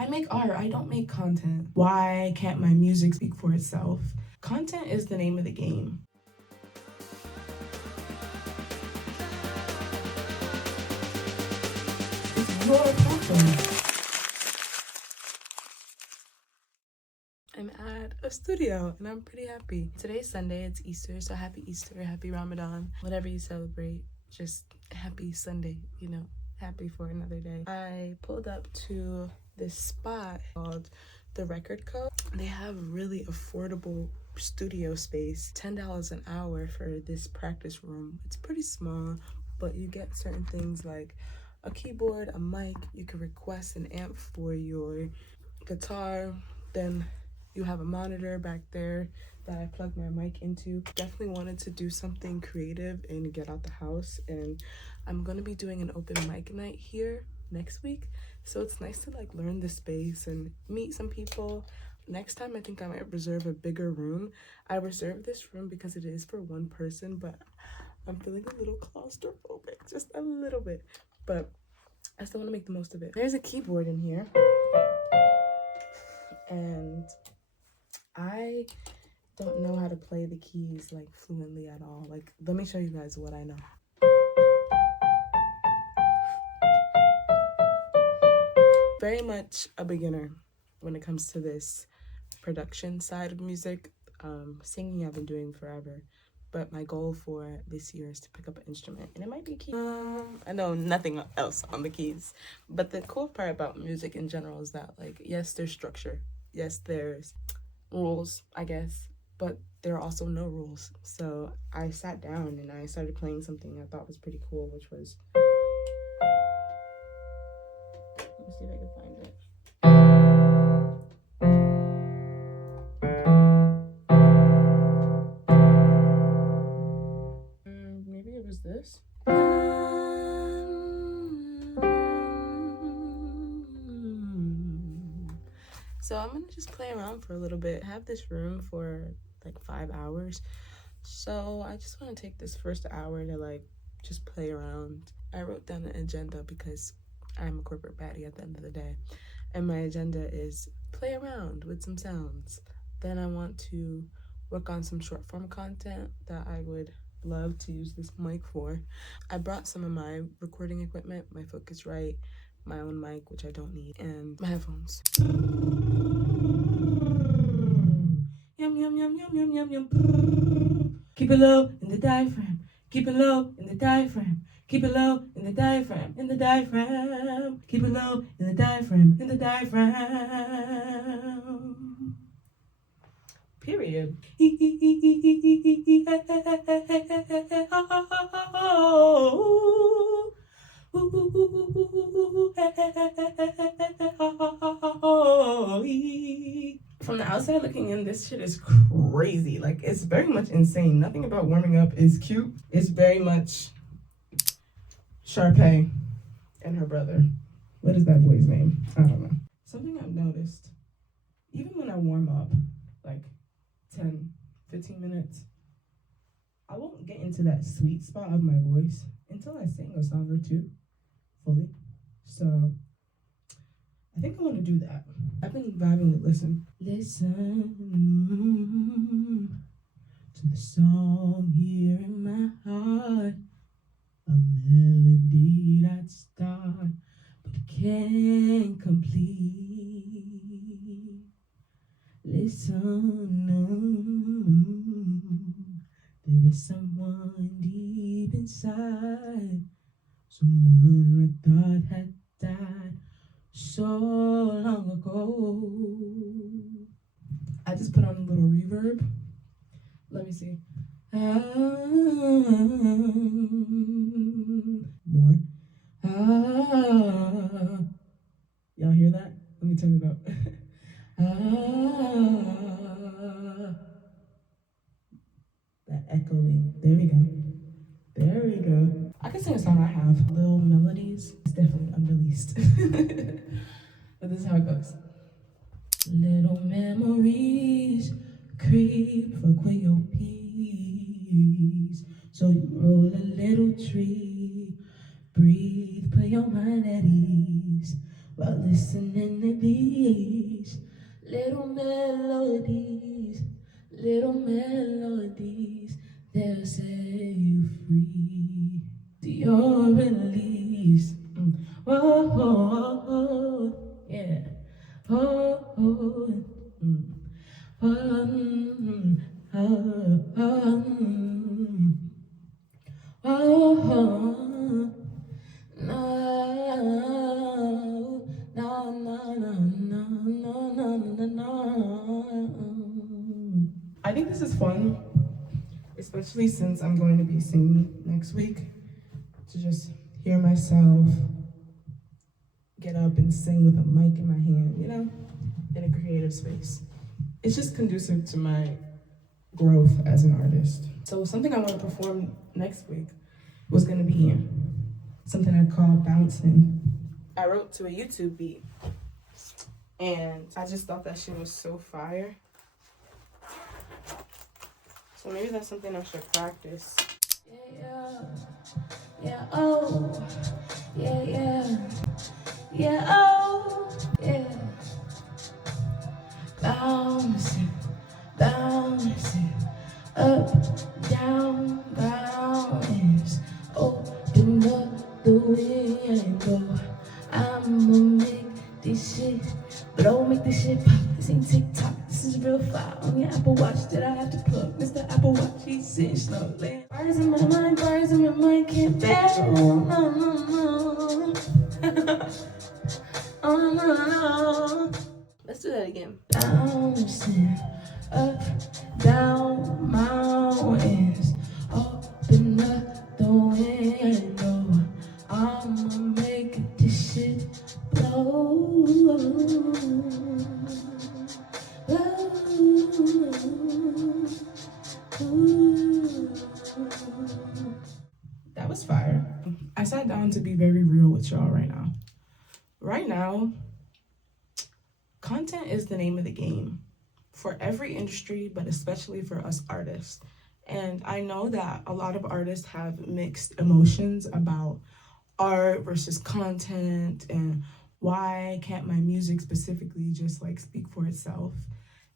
I make art, I don't make content. Why can't my music speak for itself? Content is the name of the game. It's your content. I'm at a studio and I'm pretty happy. Today's Sunday, it's Easter, so happy Easter, happy Ramadan, whatever you celebrate, just happy Sunday, you know, happy for another day. I pulled up to this spot called The Record Co. They have really affordable studio space, $10 an hour for this practice room. It's pretty small, but you get certain things like a keyboard, a mic, you can request an amp for your guitar, then you have a monitor back there that I plugged my mic into. Definitely wanted to do something creative and get out the house, and I'm gonna be doing an open mic night here next week, so it's nice to like learn the space and meet some people. Next time I think I might reserve a bigger room. I reserved this room because it is for one person, but I'm feeling a little claustrophobic, just a little bit, but I still want to make the most of it. There's a keyboard in here, and I don't know how to play the keys like fluently at all. Like, let me show you guys what I know. Very much a beginner when it comes to this production side of music. Singing I've been doing forever, but my goal for this year is to pick up an instrument, and it might be a key. I know nothing else on the keys, but the cool part about music in general is that, like, yes, there's structure, yes, there's rules, I guess, but there are also no rules. So I sat down and I started playing something I thought was pretty cool, which was, let me see if I can find it. Maybe it was this. So I'm gonna just play around for a little bit. I have this room for like 5 hours, so I just want to take this first hour to like just play around. I wrote down an agenda because I'm a corporate baddie at the end of the day, and my agenda is play around with some sounds. Then I want to work on some short form content that I would love to use this mic for. I brought some of my recording equipment, my Focusrite, my own mic, which I don't need, and my headphones. Yum, yum, yum, yum, yum, yum, yum. Keep it low in the diaphragm. Keep it low in the diaphragm. Keep it low in the diaphragm. In the diaphragm. Keep it low in the diaphragm. In the diaphragm. Period. From the outside looking in, this shit is crazy. Like, it's very much insane. Nothing about warming up is cute. It's very much Sharpay and her brother. What is that boy's name? I don't know. Something I've noticed, even when I warm up, like 10, 15 minutes, I won't get into that sweet spot of my voice until I sing a song or two fully. So I think I want to do that. I've been vibing with listen to the song here in my heart, a melody that start but can't complete. Listen, there is someone deep inside, someone I thought had died so long ago. I just put on a little reverb. Let me see. More. Y'all hear that? Let me turn it up. That echoing. There we go. There we go. I can sing a song I have. Little melodies. It's definitely unreleased. But this is how it goes. Little memories creep, fuck with your peace. So you roll a little tree, breathe, put your mind at ease. while listening to these little melodies, little melodies. They'll set you free. You're released. Whoa, oh, oh, yeah. Oh, oh, oh, oh, oh, oh, no, no, no, no, no, no, no, no. I think this is fun, especially since I'm going to be singing next week, to just hear myself get up and sing with a mic in my hand, you know, in a creative space. It's just conducive to my growth as an artist. So something I want to perform next week was going to be something I call bouncing. I wrote to a YouTube beat, and I just thought that shit was so fire. So maybe that's something I should practice. Yeah, yeah, oh, yeah, yeah, yeah, oh, yeah. Bouncing, bouncing, up, down, bounce. Open up the window. I'ma make this shit blow, make this shit pop. This ain't TikTok, this is real fire. On your Apple Watch that I have to plug. Mr. Apple Watch, he's sitting slowly. Bars in my mind can't bear. Oh, no, no, no. Oh, no, no. Let's do that again. Bouncing up, down mountains. Open up the window. I'ma make this shit blow. That was fire. I sat down to be very real with y'all right now. Right now, content is the name of the game for every industry, but especially for us artists. And I know that a lot of artists have mixed emotions about art versus content, and why can't my music specifically just like speak for itself.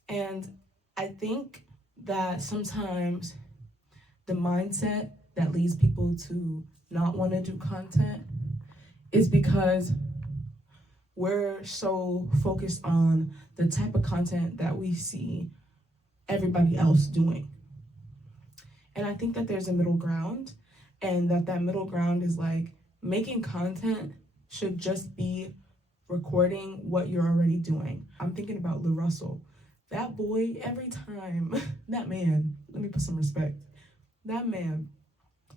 And I think that sometimes the mindset that leads people to not want to do content is because we're so focused on the type of content that we see everybody else doing. And I think that there's a middle ground, and that middle ground is like making content should just be recording what you're already doing. I'm thinking about Lil Russell. That boy, every time, that man, let me put some respect. That man,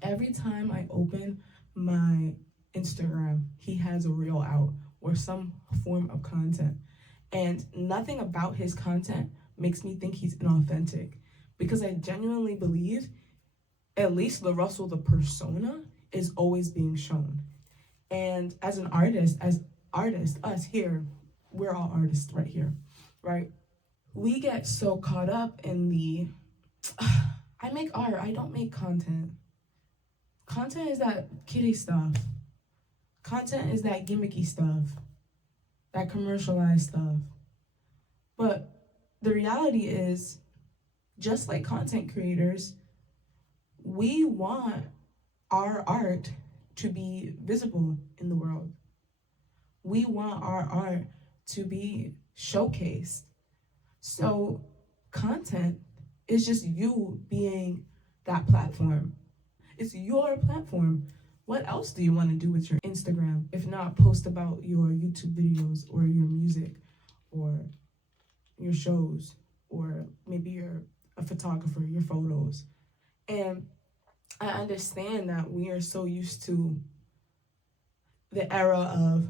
every time I open my Instagram, he has a reel out or some form of content. And nothing about his content makes me think he's inauthentic, because I genuinely believe at least Lil Russell, the persona, is always being shown. And as an artist, us here, we're all artists right here, right? We get so caught up in the, I make art, I don't make content. Content is that kiddie stuff. Content is that gimmicky stuff, that commercialized stuff. But the reality is, just like content creators, we want our art to be visible in the world. We want our art to be showcased. So content is just you being that platform. It's your platform. What else do you want to do with your Instagram if not post about your YouTube videos or your music or your shows, or maybe you're a photographer, your photos? And I understand that we are so used to the era of,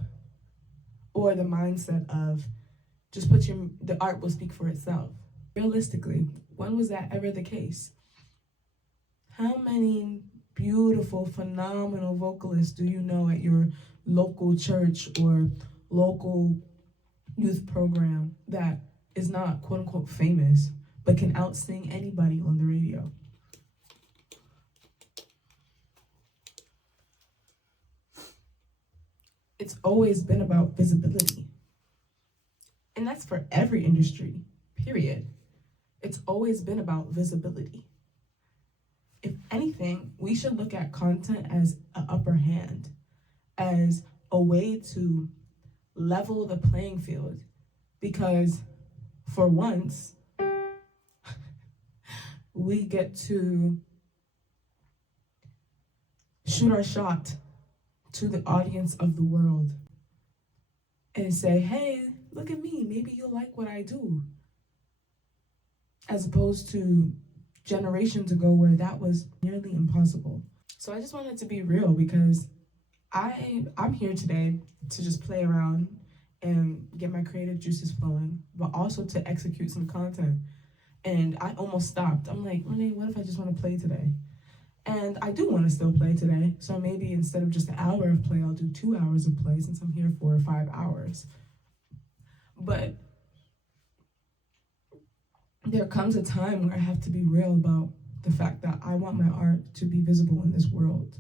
or the mindset of, just put the art will speak for itself. Realistically, when was that ever the case? How many beautiful, phenomenal vocalists do you know at your local church or local youth program that is not quote unquote famous, but can outsing anybody on the radio? It's always been about visibility. And that's for every industry, period. It's always been about visibility. If anything, we should look at content as an upper hand, as a way to level the playing field. Because for once, we get to shoot our shot to the audience of the world and say, hey, look at me, maybe you'll like what I do. As opposed to generations ago where that was nearly impossible. So I just wanted to be real because I'm here today to just play around and get my creative juices flowing, but also to execute some content. And I almost stopped. I'm like, Renee, what if I just want to play today? And I do want to still play today. So maybe instead of just an hour of play, I'll do 2 hours of play since I'm here for 5 hours. But there comes a time where I have to be real about the fact that I want my art to be visible in this world.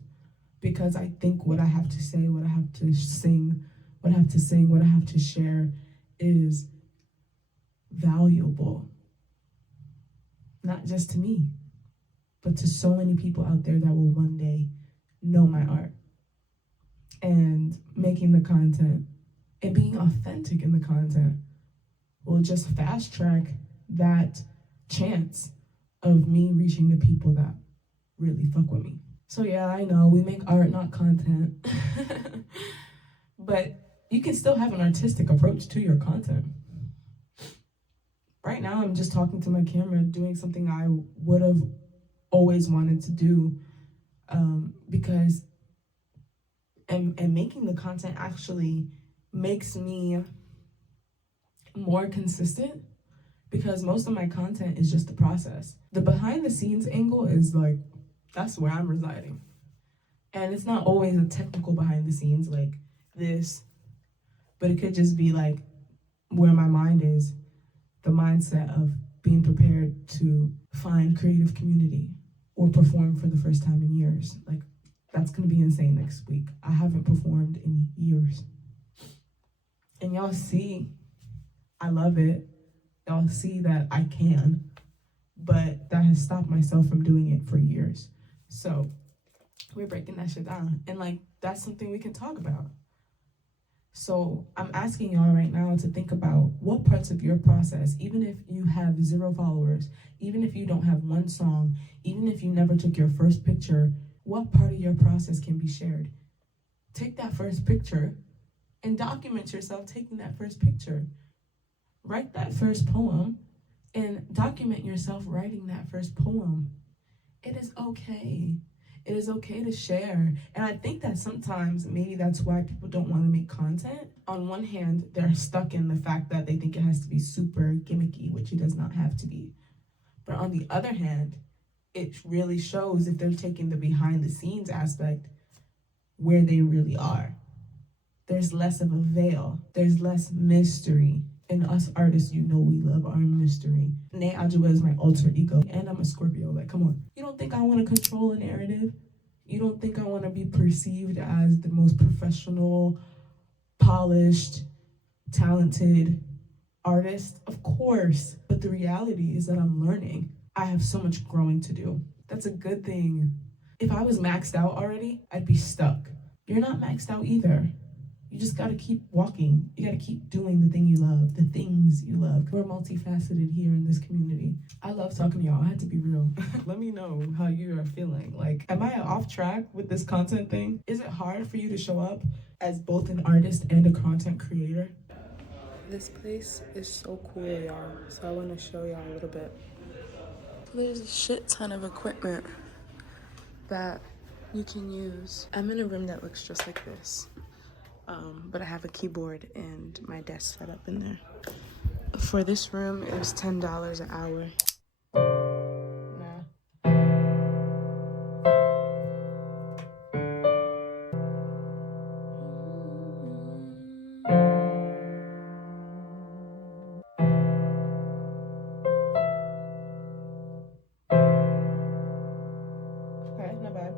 Because I think what I have to say, what I have to sing, what I have to sing, what I have to share is valuable. Not just to me, but to so many people out there that will one day know my art. And making the content and being authentic in the content will just fast track that chance of me reaching the people that really fuck with me. So yeah, I know we make art, not content. But you can still have an artistic approach to your content. Right now, I'm just talking to my camera, doing something I would have always wanted to do, because and making the content actually makes me more consistent, because most of my content is just the process. The behind the scenes angle is like, that's where I'm residing. And it's not always a technical behind the scenes like this, but it could just be like where my mind is, the mindset of being prepared to find creative community or perform for the first time in years. Like, that's gonna be insane next week. I haven't performed in years. And y'all see, I love it. Y'all see that I can, but that has stopped myself from doing it for years. So we're breaking that shit down. And like, that's something we can talk about. So I'm asking y'all right now to think about what parts of your process, even if you have 0 followers, even if you don't have one song, even if you never took your first picture, what part of your process can be shared? Take that first picture and document yourself taking that first picture. Write that first poem and document yourself writing that first poem. It is okay. It is okay to share. And I think that sometimes maybe that's why people don't want to make content. On one hand, they're stuck in the fact that they think it has to be super gimmicky, which it does not have to be. But on the other hand, it really shows if they're taking the behind the scenes aspect where they really are. There's less of a veil. There's less mystery. And us artists, you know we love our mystery. Nate Adjua is my alter ego, and I'm a Scorpio. Like, come on. You don't think I want to control a narrative? You don't think I want to be perceived as the most professional, polished, talented artist? Of course. But the reality is that I'm learning. I have so much growing to do. That's a good thing. If I was maxed out already, I'd be stuck. You're not maxed out either. You just gotta keep walking. You gotta keep doing the thing you love, the things you love. We're multifaceted here in this community. I love talking to y'all. I had to be real. Let me know how you are feeling. Like, am I off track with this content thing? Is it hard for you to show up as both an artist and a content creator? This place is so cool, y'all. So I wanna show y'all a little bit. There's a shit ton of equipment that you can use. I'm in a room that looks just like this. But I have a keyboard and my desk set up in there. For this room, it was $10 an hour. Nah. Okay, not bad.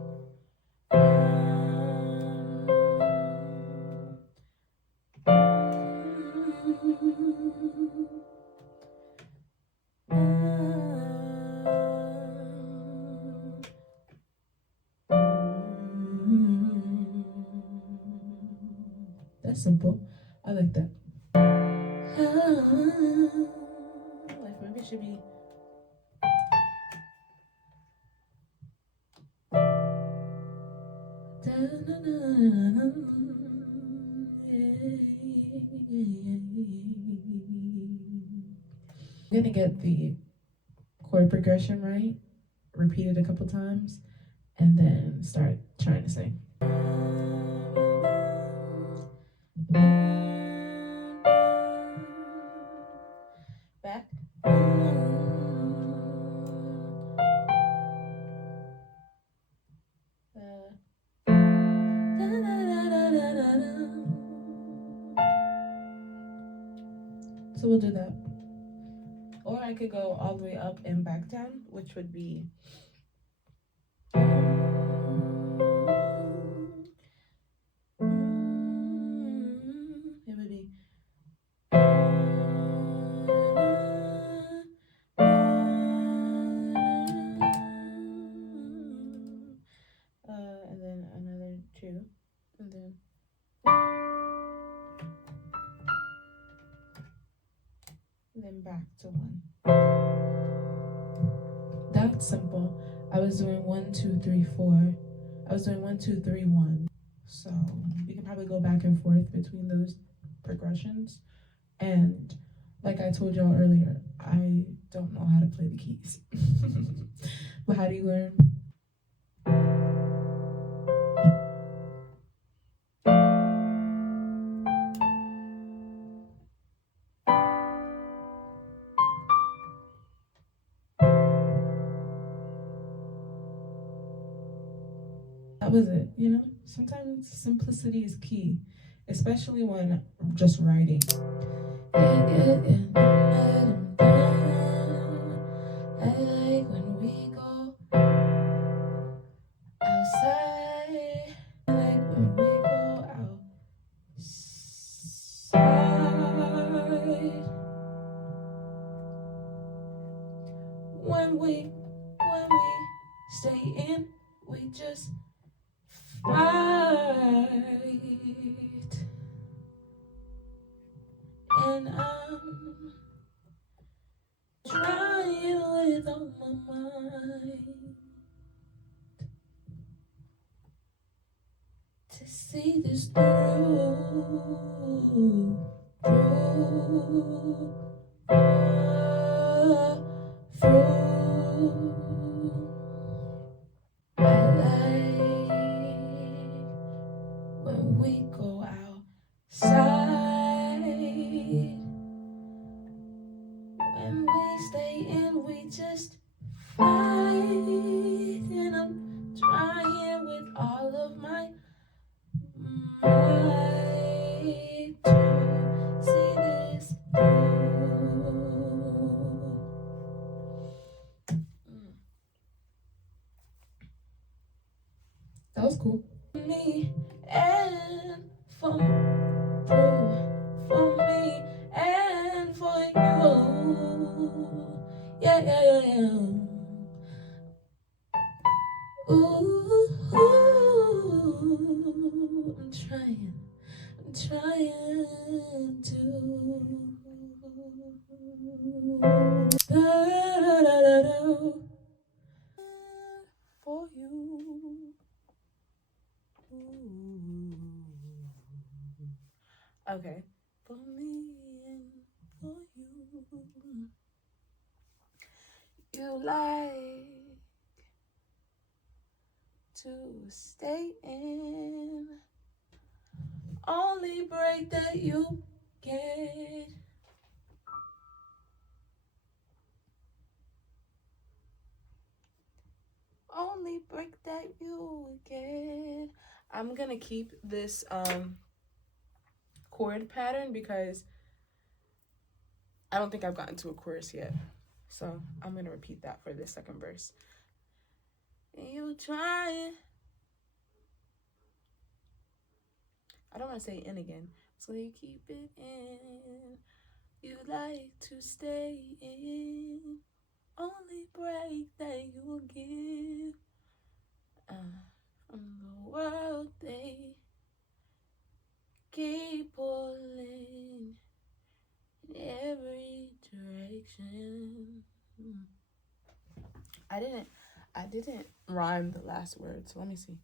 Like maybe it should be. I'm gonna get the chord progression right, repeat it a couple times, and then start trying to sing. Back. So we'll do that. Or I could go all the way up and back down, which would be. It would be. And then another two, and then back to one. That's simple. I was doing 1, 2, 3, 4. I was doing 1, 2, 3, 1. So you can probably go back and forth between those progressions. And like I told y'all earlier, I don't know how to play the keys. But how do you learn? That was it, you know? Sometimes simplicity is key, especially when just writing. I like when we go outside. I like when we go outside. When we stay in, we just fight. And I'm trying with all my mind to see this through. I like when we go outside. When we stay in, we just fight. And I'm trying with all of my might to see this through. That was cool. Me and for me and for you. Yeah, yeah, yeah, yeah. Ooh, I'm trying to. Da, da, da, da, da. For you. Okay. For me and for you. You like to stay in. Only break that you get. Only break that you get. I'm gonna keep this chord pattern because I don't think I've gotten to a chorus yet. So I'm gonna repeat that for this second verse. You trying. I don't want to say in again. So you keep it in. You like to stay in. Only break that you give. From the world they keep pulling. I didn't rhyme the last word, so let me see.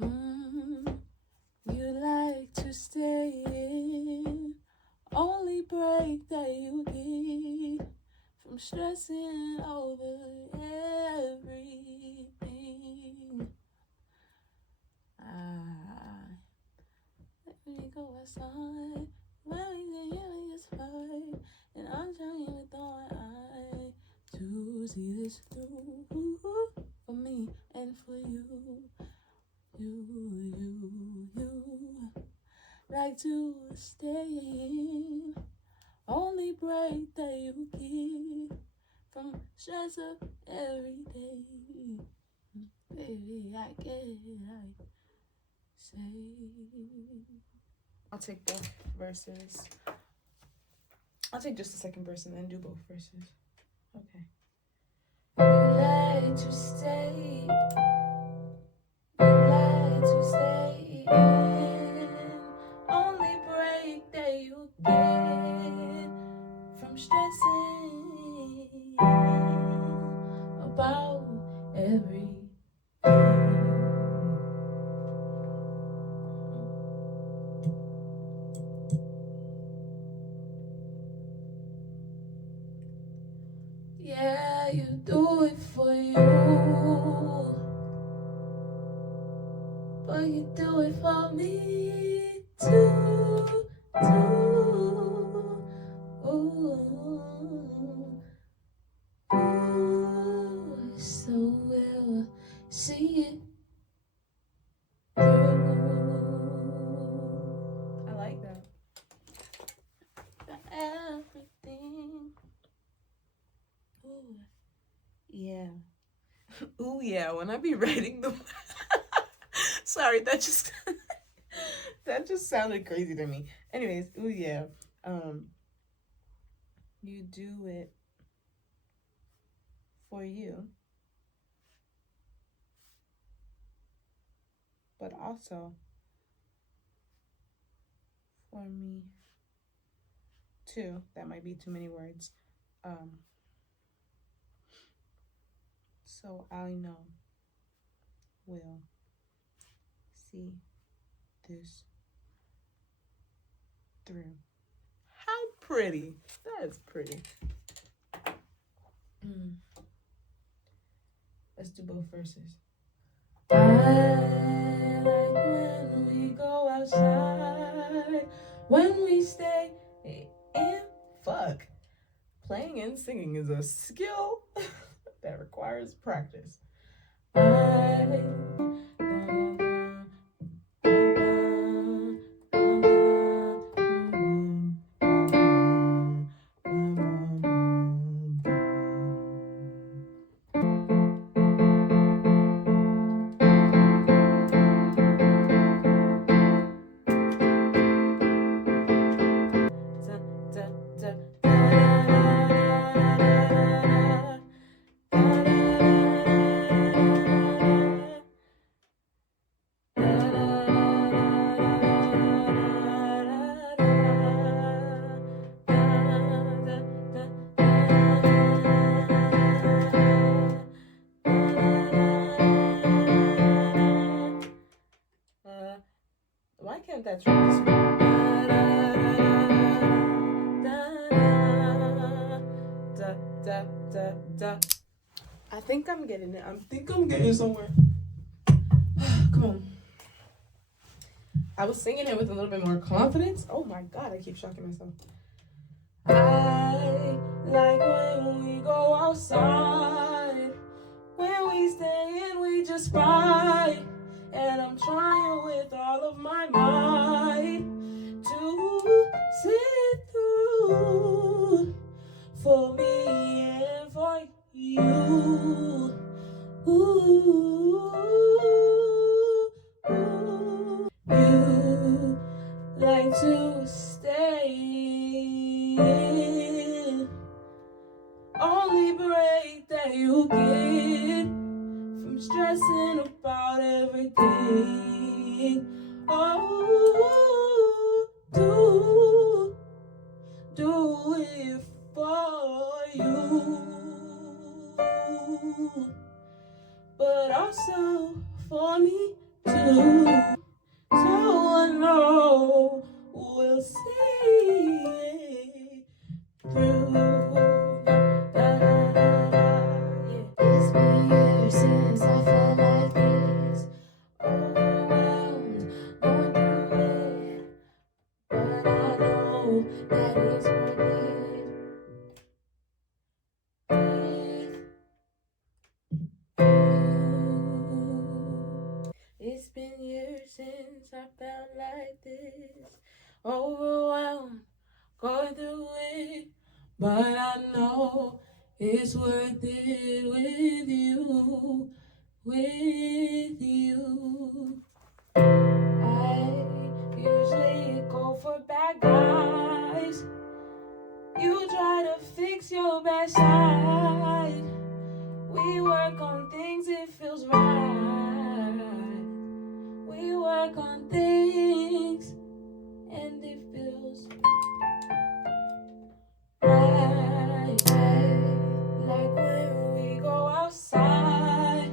You like to stay in, only break that you get from stressing over everything. Let me go outside, when we just fight, and I'm trying with all my eye to see this through for me and for you. You like to stay in, only break that you get from stress of every day. Baby, I get it, I say. I'll take both verses. I'll take just the second verse and then do both verses. Okay. You like to stay. You like to stay in. Only break that you get from stressing about everything. Yeah, you do it for you, but you do it for me too. Ooh, so we'll see it through. I like that. Everything. Ooh, yeah. Ooh, yeah. When I be writing them, sorry, that just that just sounded crazy to me. Anyways, ooh, yeah. You do it for you, but also for me too. That might be too many words. So I know we'll see this through. How pretty. That is pretty. Let's do both verses. I like when we go outside, when we stay in. Fuck. Playing and singing is a skill that requires practice. Why can't that track just I think I'm getting it. I think I'm getting somewhere. Come on. I was singing it with a little bit more confidence. Oh my god, I keep shocking myself. I like when we go outside, when we stay in, we just fight. And I'm trying with all of my might to sit through for me and for you. Ooh, you like to stay in, only break that you get from stressing about everything. Oh, do it for you. but also for me too. So I know we'll see it through. It's been years since I felt like this, overwhelmed, going through it, but I know that it's worth it. It's been years since I felt like this, overwhelmed, going through it, but I know it's worth it with you, with you. I usually go for bad guys. You try to fix your bad side. We work on things, it feels right. We work on things and it feels right. Like when we go outside,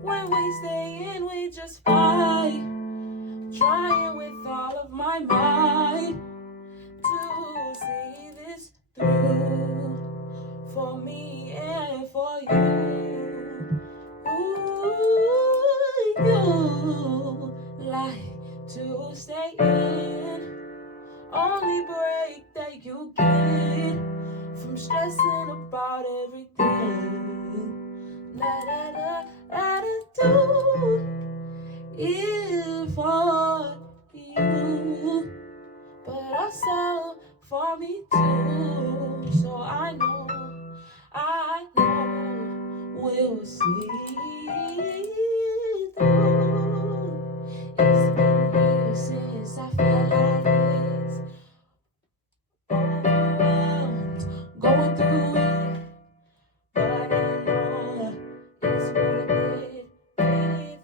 when we stay in, we just fight. Trying with all of my might to see this through, for me and for you. Ooh, you like to stay in, only break that you get from stressing about everything. La da da da da do it for you, but also for me too. So I know we'll see through. It's been years since I felt like this, overwhelmed, going through it, but I know it's worth it with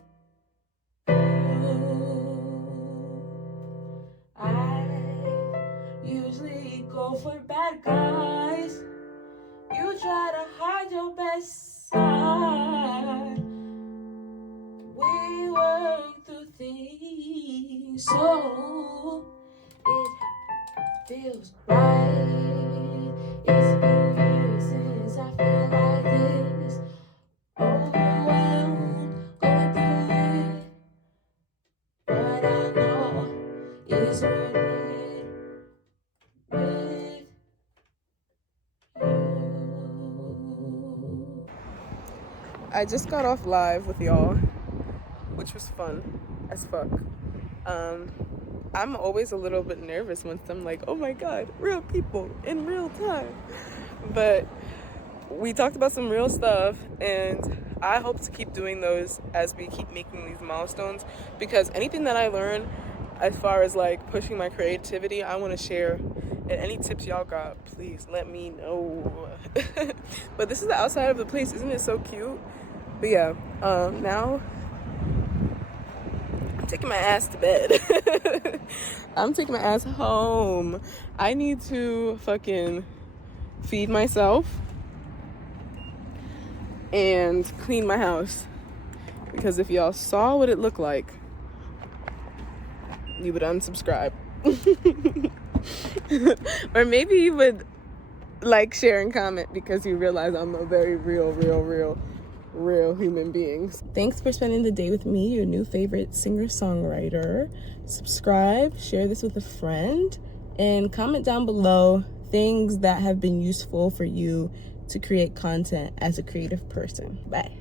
you. I usually go for bad guys. You try to hide your best side. We work through things so it feels right. It's been years since I felt like this, overwhelmed, going through it, but I know it's worth it with you. I just got off live with y'all, which was fun as fuck. I'm always a little bit nervous once I'm like, oh my god, real people in real time. But we talked about some real stuff, and I hope to keep doing those as we keep making these milestones, because anything that I learn as far as like pushing my creativity, I want to share. And any tips y'all got, please let me know. But this is the outside of the place. Isn't it so cute? But yeah, now I'm taking my ass to bed. I'm taking my ass home. I need to fucking feed myself and clean my house, because if y'all saw what it looked like, you would unsubscribe. Or maybe you would like, share, and comment, because you realize I'm a very real human being. Thanks for spending the day with me, your new favorite singer-songwriter. Subscribe, share this with a friend, and comment down below things that have been useful for you to create content as a creative person. Bye.